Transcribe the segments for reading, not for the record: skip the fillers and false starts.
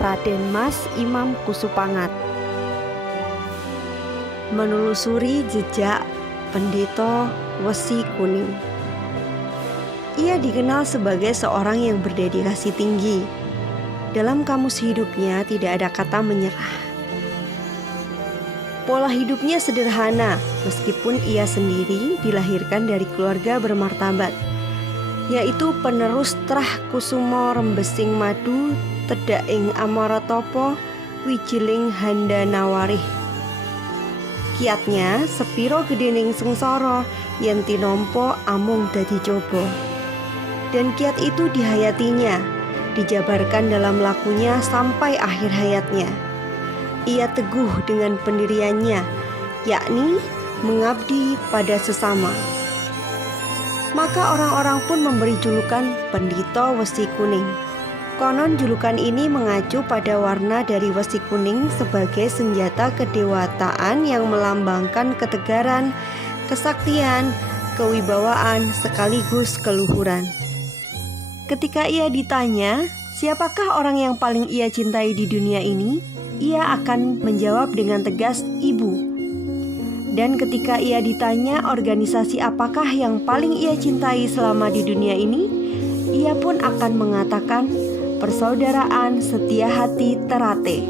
Raden Mas Imam Kusupangat. Menelusuri jejak Pendeta Wesi Kuning. Ia dikenal sebagai seorang yang berdedikasi tinggi. Dalam kamus hidupnya tidak ada kata menyerah. Pola hidupnya sederhana meskipun ia sendiri dilahirkan dari keluarga bermartabat, yaitu penerus Trah Kusumo Rembesing Madu Tedaing Amaratopo Wijiling Handanawarih. Kiatnya sepiro gedening sengsara yen tinompo amung dadi coba. Dan kiat itu dihayatinya, dijabarkan dalam lakunya sampai akhir hayatnya. Ia teguh dengan pendiriannya, yakni mengabdi pada sesama. Maka orang-orang pun memberi julukan Pendeta Wesi Kuning. Konon julukan ini mengacu pada warna dari wesi kuning sebagai senjata kedewataan yang melambangkan ketegaran, kesaktian, kewibawaan sekaligus keluhuran. Ketika ia ditanya, siapakah orang yang paling ia cintai di dunia ini? Ia akan menjawab dengan tegas, ibu. Dan ketika ia ditanya organisasi apakah yang paling ia cintai selama di dunia ini, ia pun akan mengatakan Persaudaraan Setia Hati Ternate.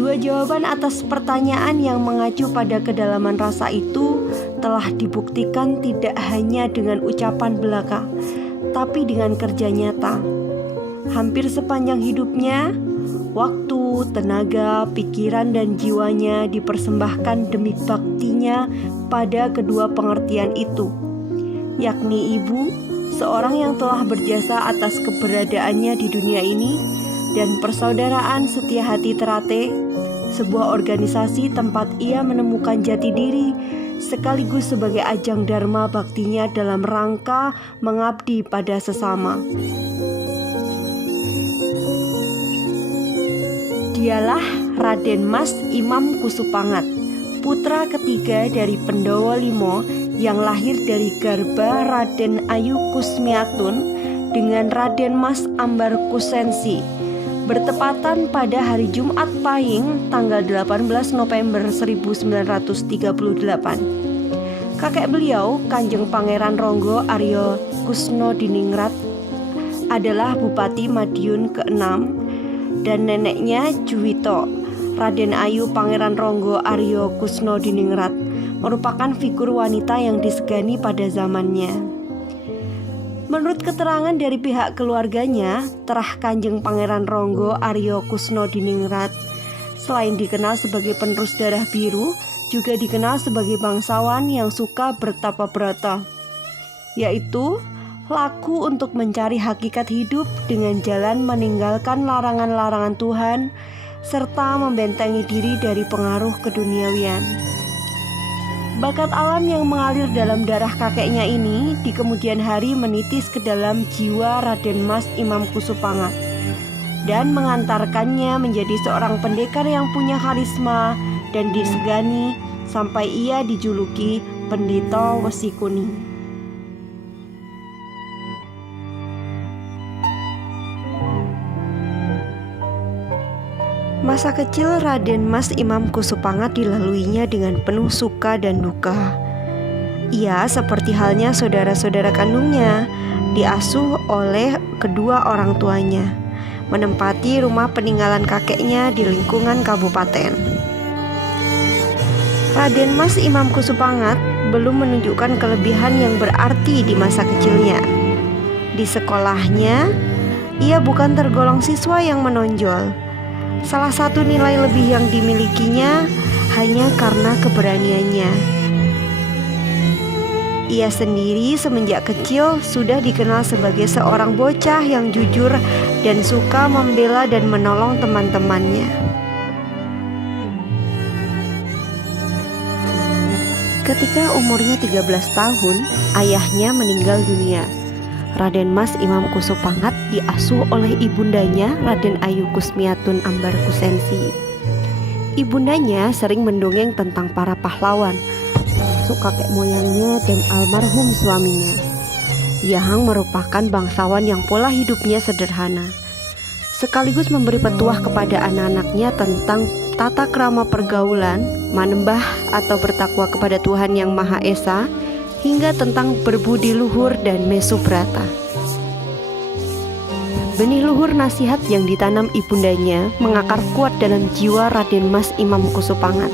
Dua jawaban atas pertanyaan yang mengacu pada kedalaman rasa itu telah dibuktikan tidak hanya dengan ucapan belaka, tapi dengan kerja nyata. Hampir sepanjang hidupnya, waktu, tenaga, pikiran, dan jiwanya dipersembahkan demi baktinya pada kedua pengertian itu, yakni ibu, seorang yang telah berjasa atas keberadaannya di dunia ini, dan Persaudaraan Setia Hati Ternate, sebuah organisasi tempat ia menemukan jati diri sekaligus sebagai ajang dharma baktinya dalam rangka mengabdi pada sesama. Dialah Raden Mas Imam Kusupangat, putra ketiga dari Pendowo Limo yang lahir dari garba Raden Ayu Kusmiatun dengan Raden Mas Ambar Kusensi, bertepatan pada hari Jumat Pahing tanggal 18 November 1938. Kakek beliau, Kanjeng Pangeran Ronggo Aryo Kusnodiningrat, adalah Bupati Madiun ke-6, dan neneknya Juwito, Raden Ayu Pangeran Ronggo Aryo Kusnodiningrat, merupakan figur wanita yang disegani pada zamannya. Menurut keterangan dari pihak keluarganya, Trah Kanjeng Pangeran Ronggo Aryo Kusnodiningrat selain dikenal sebagai penerus darah biru, juga dikenal sebagai bangsawan yang suka bertapa brata, yaitu laku untuk mencari hakikat hidup dengan jalan meninggalkan larangan-larangan Tuhan serta membentengi diri dari pengaruh keduniawian. Bakat alam yang mengalir dalam darah kakeknya ini di kemudian hari menitis ke dalam jiwa Raden Mas Imam Kusupangat dan mengantarkannya menjadi seorang pendekar yang punya karisma dan disegani sampai ia dijuluki Pendeta Wesi Kuning. Masa kecil Raden Mas Imam Kusupangat dilaluinya dengan penuh suka dan duka. Ia seperti halnya saudara-saudara kandungnya, diasuh oleh kedua orang tuanya, menempati rumah peninggalan kakeknya di lingkungan kabupaten. Raden Mas Imam Kusupangat belum menunjukkan kelebihan yang berarti di masa kecilnya. Di sekolahnya, ia bukan tergolong siswa yang menonjol. Salah satu nilai lebih yang dimilikinya hanya karena keberaniannya. Ia sendiri semenjak kecil sudah dikenal sebagai seorang bocah yang jujur dan suka membela dan menolong teman-temannya. Ketika umurnya 13 tahun, ayahnya meninggal dunia. Raden Mas Imam Kusupangat diasuh oleh ibundanya Raden Ayu Kusmiatun Ambar Kusensi. Ibundanya sering mendongeng tentang para pahlawan, termasuk kakek moyangnya dan almarhum suaminya, yang merupakan bangsawan yang pola hidupnya sederhana. sekaligus memberi petuah kepada anak-anaknya tentang tata krama pergaulan, manembah atau bertakwa kepada Tuhan Yang Maha Esa, hingga tentang berbudi luhur dan mesubrata. Benih luhur nasihat yang ditanam ibundanya mengakar kuat dalam jiwa Raden Mas Imam Kusupangat.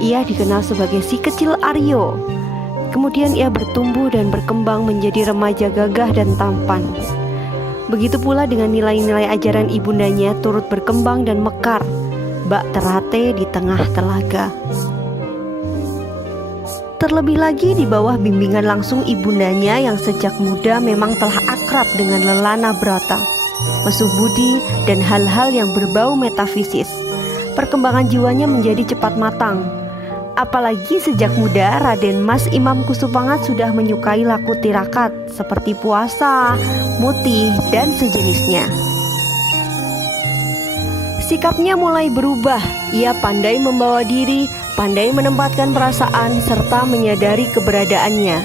Ia dikenal sebagai si kecil Aryo. Kemudian ia bertumbuh dan berkembang menjadi remaja gagah dan tampan. Begitu pula dengan nilai-nilai ajaran ibundanya turut berkembang dan mekar, bak terate di tengah telaga. Terlebih lagi di bawah bimbingan langsung ibundanya yang sejak muda memang telah akrab dengan lelana brata, mesu budi, dan hal-hal yang berbau metafisis. Perkembangan jiwanya menjadi cepat matang. Apalagi sejak muda Raden Mas Imam Kusupangat sudah menyukai laku tirakat seperti puasa, mutih, dan sejenisnya. Sikapnya mulai berubah. Ia pandai membawa diri, pandai menempatkan perasaan, serta menyadari keberadaannya.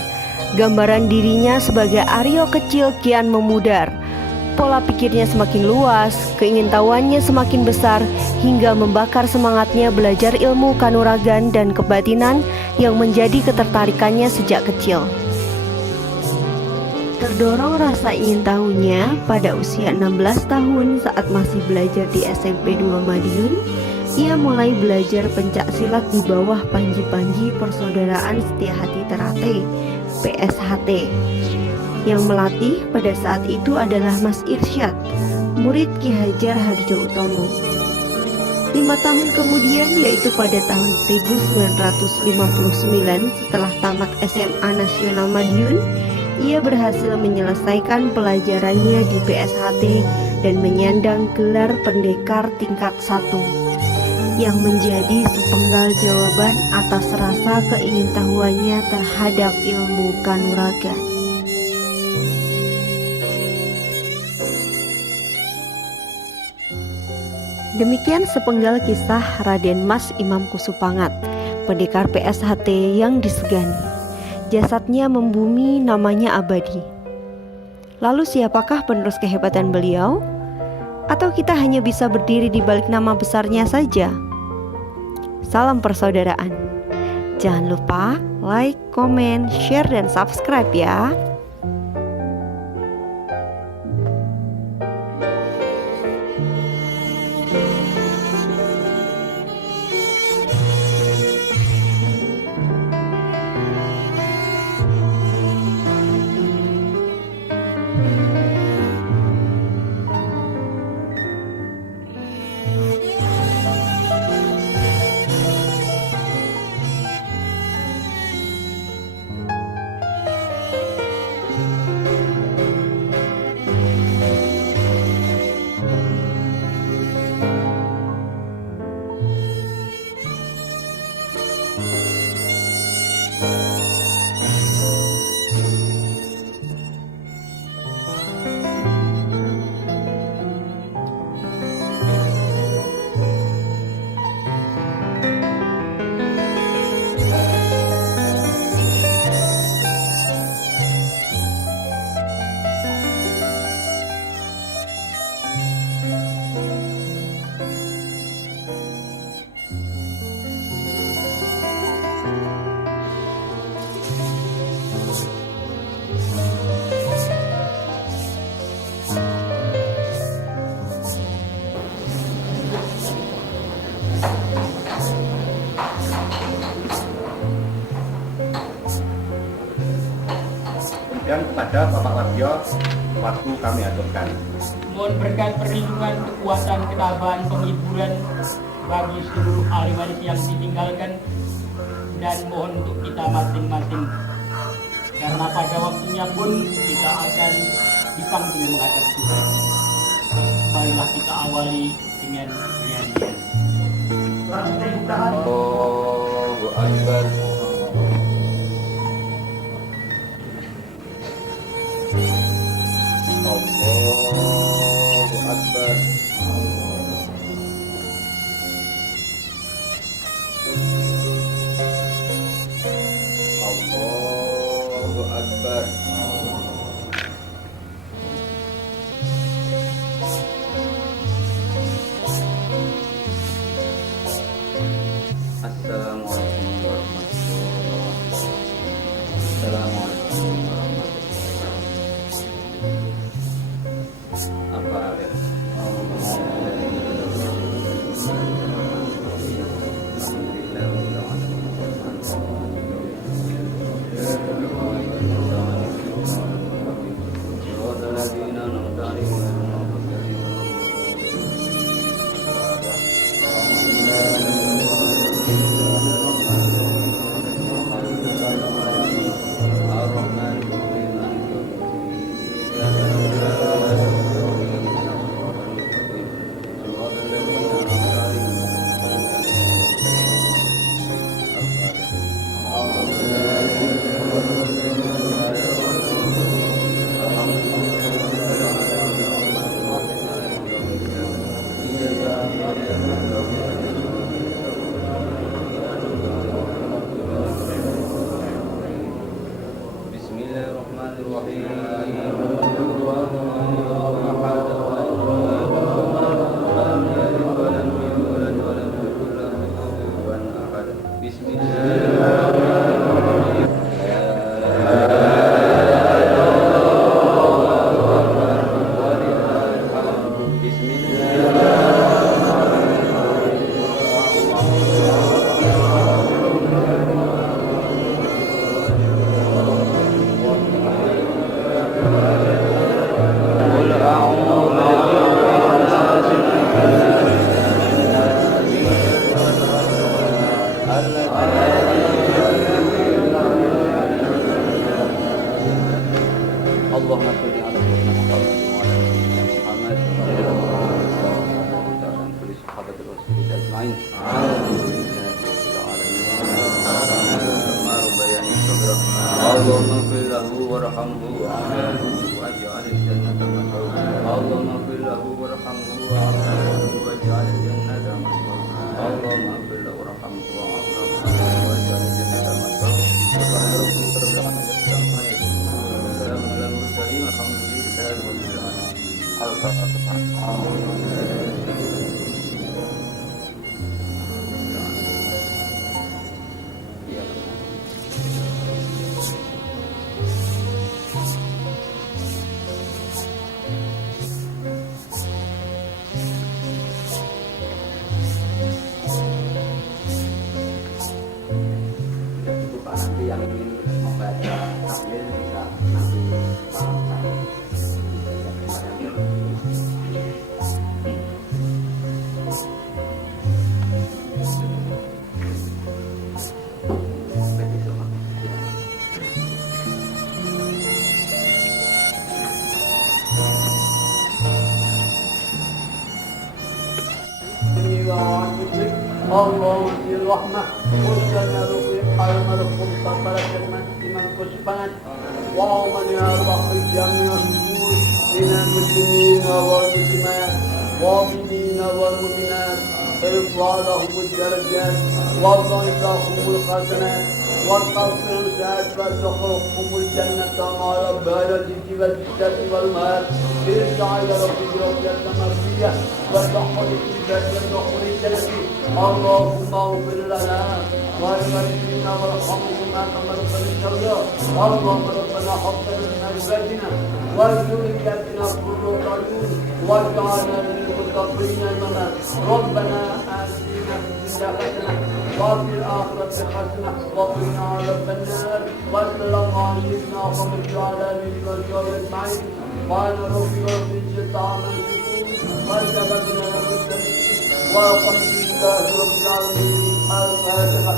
Gambaran dirinya sebagai Aryo kecil kian memudar. Pola pikirnya semakin luas, keingintahuannya semakin besar, hingga membakar semangatnya belajar ilmu kanuragan dan kebatinan yang menjadi ketertarikannya sejak kecil. Terdorong rasa ingin tahunya, pada usia 16 tahun saat masih belajar di SMP 2 Madiun, ia mulai belajar pencak silat di bawah Panji-Panji Persaudaraan Setiahati Terate, PSHT. Yang melatih pada saat itu adalah Mas Irsyad, murid Ki Hajar Hardjotomo. 5 tahun kemudian, yaitu pada tahun 1959, setelah tamat SMA Nasional Madiun, ia berhasil menyelesaikan pelajarannya di PSHT dan menyandang gelar pendekar tingkat 1, yang menjadi sepenggal jawaban atas rasa keingintahuannya terhadap ilmu kanuragan. Demikian sepenggal kisah Raden Mas Imam Kusupangat, pendekar PSHT yang disegani. Jasadnya membumi, namanya abadi. Lalu siapakah penerus kehebatan beliau? Atau kita hanya bisa berdiri di balik nama besarnya saja? Salam persaudaraan. Jangan lupa like, komen, share, dan subscribe ya. dan kepada Bapak Warjo waktu kami aturkan. Mohon berkat perlindungan, kekuatan, ketabahan, penghiburan bagi seluruh ahli waris yang ditinggalkan, dan mohon untuk kita masing-masing, karena pada waktunya pun kita akan dipanggil menghadap Tuhan. Marilah kita awali dengan nyanyian. Allahu Akbar. Allahu Akbar. Allahu Akbar. اللهم اغفر له وارحمه وعافه واجعل الجنة مثواه. اللهم اغفر له وارحمه وعافه واجعل الجنة مثواه. اللهم اغفر له وارحمه وعافه واجعل الجنة مثواه. سبحان ربك رب العزة عما يصفون وسلام على المرسلين والحمد لله رب nanti yang ingin membaca tahlil bisa nanti Allah rahmah Ustazna Rufi Al-Marhum Sabara Firman Imam Kuspangan Wa man yarbahu jami'a syukur minal muslimina wal muslimat wa mu'minina wal mu'minat irfa'lahum ad-darajat wa dha'ifahum al-hasanat wa tawfiqhum sa'at wa tukhruhum al-jannata ma'a barakati wal izzati wal mal irja'ila rabbika rabbiyatan mardiyah wa tahdi ibadatan jannati اللهم اغفر لنا ولوالدينا وارحمهما كما ربنا صغيرا اللهم ربنا هب لنا من ازواجنا وذرياتنا قرة اعين واجعلنا للمتقين اماما ربنا اتنا في الدنيا حسنه وفي الاخره حسنه وقنا عذاب النار وصلى الله على سيدنا محمد وعلى اله وصحبه اجمعين قال ربي رب العزه عما يصفون وسلام على المرسلين والحمد لله رب العالمين. الفاتحة.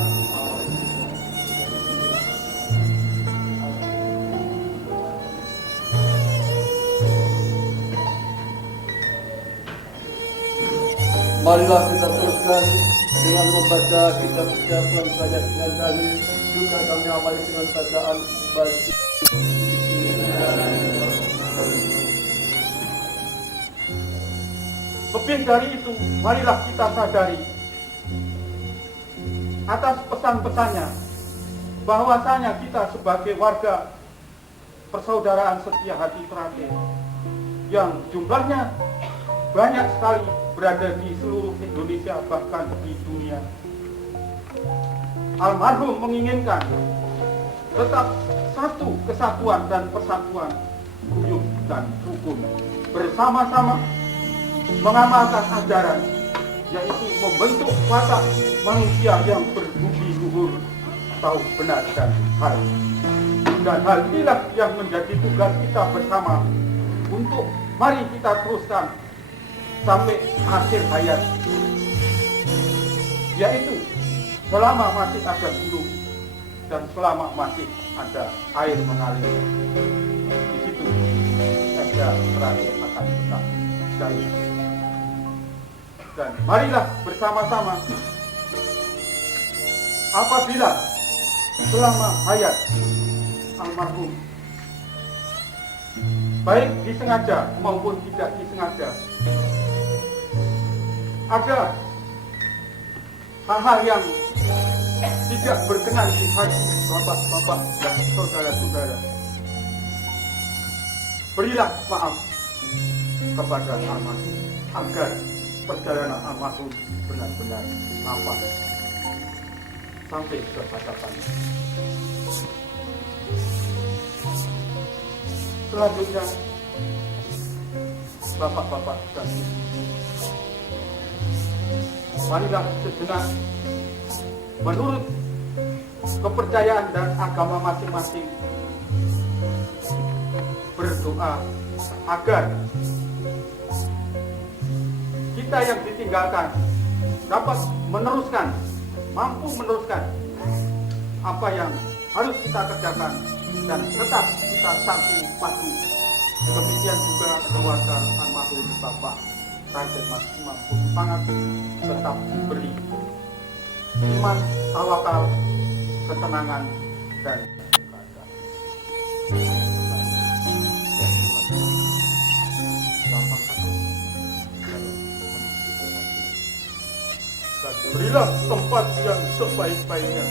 Marilah kita teruskan dengan membaca kitab ucapan pada dengan dalil juga kami awali dengan bacaan baca. Lebih dari itu, marilah kita sadari atas pesan-pesannya bahwasanya kita sebagai warga persaudaraan setia hati terakhir yang jumlahnya banyak sekali berada di seluruh Indonesia bahkan di dunia. Almarhum menginginkan tetap satu kesatuan dan persatuan, guyup dan rukun, bersama-sama mengamalkan ajaran, yaitu membentuk watak manusia yang berbudi luhur, tahu benar dan hal. Dan hal inilah yang menjadi tugas kita bersama untuk mari kita teruskan sampai akhir hayat, yaitu selama masih ada gunung dan selama masih ada air mengalir, di situ ada terakhir akan tetap jaya. Dan marilah bersama-sama apabila selama hayat almarhum baik disengaja maupun tidak disengaja ada hal-hal yang tidak berkenan di hati bapak-bapak dan saudara-saudara, berilah maaf kepada almarhum agar perjalanan almarhum benar-benar aman sampai ke hadapan. Selanjutnya, bapak-bapak dan marilah sejenak menurut kepercayaan dan agama masing-masing berdoa agar kita yang ditinggalkan dapat meneruskan, mampu meneruskan apa yang harus kita kerjakan dan tetap kita satu padu. Demikian juga keluarga almarhum Bapak Raden Mas Imam Kusupangat tetap diberi iman, tawakal, ketenangan, dan keadaan. Dan berilah tempat yang sebaik-baiknya